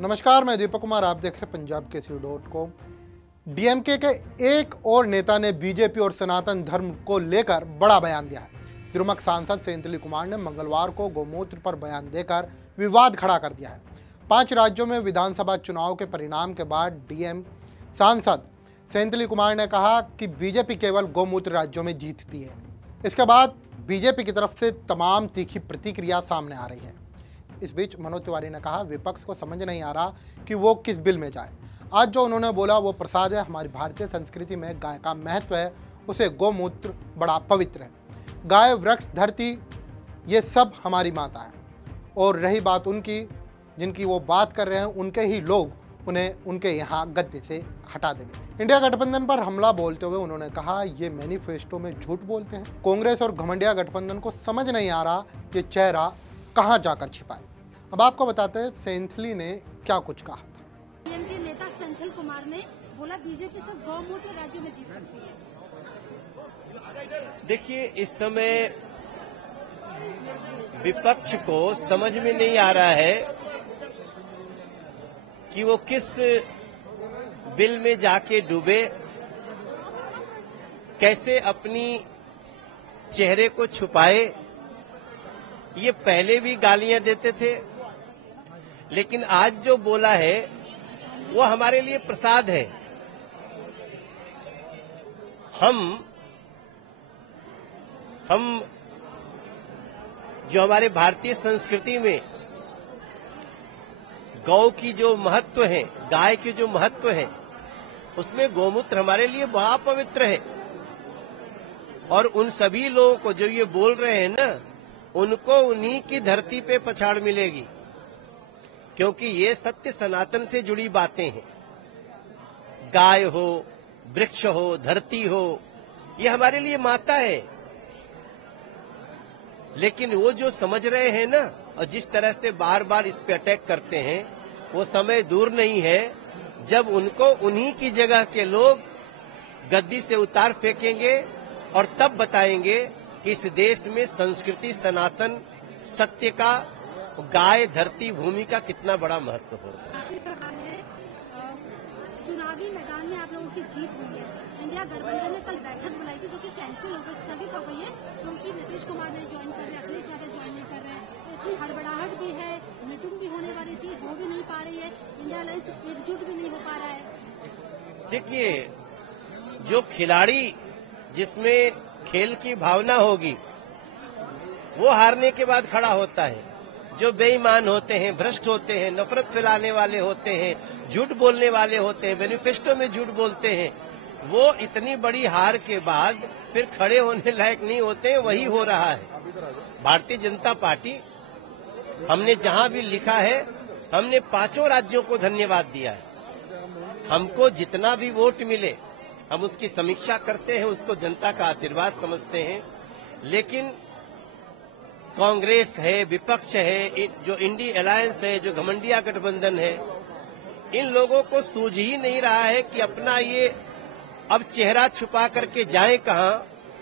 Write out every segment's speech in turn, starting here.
नमस्कार, मैं दीपक कुमार, आप देख रहे हैं पंजाब केसरी.com। डीएमके के एक और नेता ने बीजेपी और सनातन धर्म को लेकर बड़ा बयान दिया है। द्रुमक सांसद सेंथिल कुमार ने मंगलवार को गौमूत्र पर बयान देकर विवाद खड़ा कर दिया है। 5 राज्यों में विधानसभा चुनाव के परिणाम के बाद डीएम सांसद सेंथिल कुमार ने कहा कि बीजेपी केवल गौमूत्र राज्यों में जीतती है। इसके बाद बीजेपी की तरफ से तमाम तीखी प्रतिक्रिया सामने आ रही है। इस बीच मनोज तिवारी ने कहा, विपक्ष को समझ नहीं आ रहा कि वो किस बिल में जाए। आज जो उन्होंने बोला वो प्रसाद है। हमारी भारतीय संस्कृति में गाय का महत्व है, उसे गौमूत्र बड़ा पवित्र है। गाय, वृक्ष, धरती, ये सब हमारी माता है। और रही बात उनकी, जिनकी वो बात कर रहे हैं, उनके ही लोग उन्हें उनके यहाँ गद्दी से हटा देंगे। इंडिया गठबंधन पर हमला बोलते हुए उन्होंने कहा, ये मैनिफेस्टो में झूठ बोलते हैं। कांग्रेस और घमंडिया गठबंधन को समझ नहीं आ रहा ये चेहरा कहां जाकर छिपाए। अब आपको बताते हैं सेंथिल ने क्या कुछ कहा था। डीएम के नेता सेंथिल कुमार ने बोला बीजेपी सिर्फ गौमूत्र राज्य में जीत सकती है। देखिए, इस समय विपक्ष को समझ में नहीं आ रहा है कि वो किस बिल में जाके डूबे, कैसे अपनी चेहरे को छुपाए। ये पहले भी गालियां देते थे, लेकिन आज जो बोला है वो हमारे लिए प्रसाद है। हम जो हमारे भारतीय संस्कृति में गौ की जो महत्व है, गाय की जो महत्व है, उसमें गौमूत्र हमारे लिए बहुत पवित्र है। और उन सभी लोगों को जो ये बोल रहे हैं ना, उनको उन्हीं की धरती पे पछाड़ मिलेगी, क्योंकि ये सत्य सनातन से जुड़ी बातें हैं। गाय हो, वृक्ष हो, धरती हो, ये हमारे लिए माता है। लेकिन वो जो समझ रहे हैं ना, और जिस तरह से बार बार इस पे अटैक करते हैं, वो समय दूर नहीं है जब उनको उन्हीं की जगह के लोग गद्दी से उतार फेंकेंगे और तब बताएंगे कि इस देश में संस्कृति, सनातन, सत्य का, गाय, धरती, भूमि का कितना बड़ा महत्व हो। चुनावी मैदान में आप लोगों की जीत हुई है। इंडिया गठबंधन ने कल बैठक बुलाई थी जो कि कैंसिल हो गई, स्थगित हो गई है, क्योंकि नीतीश कुमार नहीं ज्वाइन कर रहे, अखिलेश यादव ज्वाइन नहीं कर रहे हैं। इतनी हड़बड़ाहट भी है, मीटिंग भी होने वाली थी, हो भी नहीं पा रही है। इंडिया अलायंस एकजुट भी नहीं हो पा रहा है। देखिए, जो खिलाड़ी जिसमें खेल की भावना होगी वो हारने के बाद खड़ा होता है। जो बेईमान होते हैं, भ्रष्ट होते हैं, नफरत फैलाने वाले होते हैं, झूठ बोलने वाले होते हैं, मैनिफेस्टो में झूठ बोलते हैं, वो इतनी बड़ी हार के बाद फिर खड़े होने लायक नहीं होते हैं। वही हो रहा है। भारतीय जनता पार्टी, हमने जहां भी लिखा है, हमने 5 राज्यों को धन्यवाद दिया है। हमको जितना भी वोट मिले हम उसकी समीक्षा करते हैं, उसको जनता का आशीर्वाद समझते हैं। लेकिन कांग्रेस है, विपक्ष है, जो इंडी अलायंस है, जो घमंडिया गठबंधन है, इन लोगों को सूझ ही नहीं रहा है कि अपना ये अब चेहरा छुपा करके जाए कहां।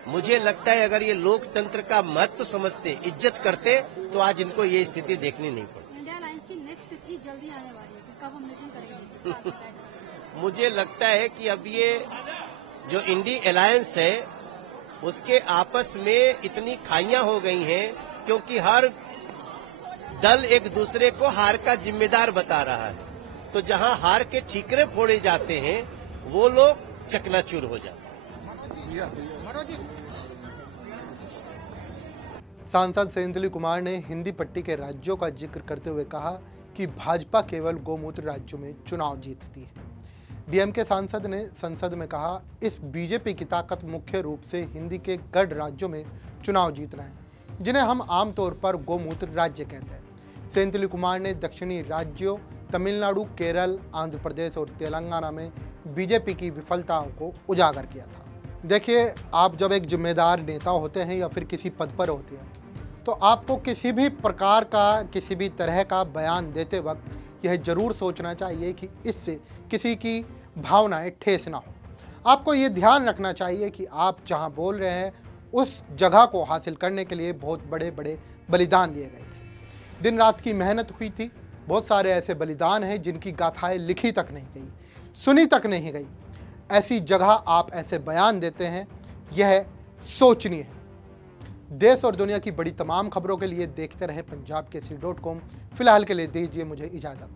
मुझे लगता है अगर ये लोकतंत्र का महत्व समझते, इज्जत करते, तो आज इनको ये स्थिति देखनी नहीं पड़ती। इंडिया अलायंस की नेक्स्ट तिथि जल्दी आने वाली है, कब हम मीटिंग करेंगे? मुझे लगता है कि अब ये जो इंडी अलायंस है उसके आपस में इतनी खाइयां हो गई हैं, क्योंकि हर दल एक दूसरे को हार का जिम्मेदार बता रहा है। तो जहां हार के ठीकरे फोड़े जाते हैं वो लोग चकनाचूर हो जाते हैं। सांसद सेंथिल कुमार ने हिंदी पट्टी के राज्यों का जिक्र करते हुए कहा कि भाजपा केवल गौमूत्र राज्यों में चुनाव जीतती है। डीएमके सांसद ने संसद में कहा, इस बीजेपी की ताकत मुख्य रूप से हिंदी के गढ़ राज्यों में चुनाव जीतना है, जिन्हें हम आमतौर पर गौमूत्र राज्य कहते हैं। सेंथिल कुमार ने दक्षिणी राज्यों तमिलनाडु, केरल, आंध्र प्रदेश और तेलंगाना में बीजेपी की विफलताओं को उजागर किया था। देखिए, आप जब एक जिम्मेदार नेता होते हैं या फिर किसी पद पर होते हैं, तो आपको किसी भी प्रकार का, किसी भी तरह का बयान देते वक्त यह जरूर सोचना चाहिए कि इससे किसी की भावनाएं ठेस ना हो। आपको ये ध्यान रखना चाहिए कि आप जहां बोल रहे हैं उस जगह को हासिल करने के लिए बहुत बड़े बड़े बलिदान दिए गए थे। दिन रात की मेहनत हुई थी, बहुत सारे ऐसे बलिदान हैं जिनकी गाथाएं लिखी तक नहीं गई, सुनी तक नहीं गई। ऐसी जगह आप ऐसे बयान देते हैं, यह सोचनीय है। देश और दुनिया की बड़ी तमाम खबरों के लिए देखते रहें पंजाब केसरी.com। फिलहाल के लिए दीजिए मुझे इजाज़त।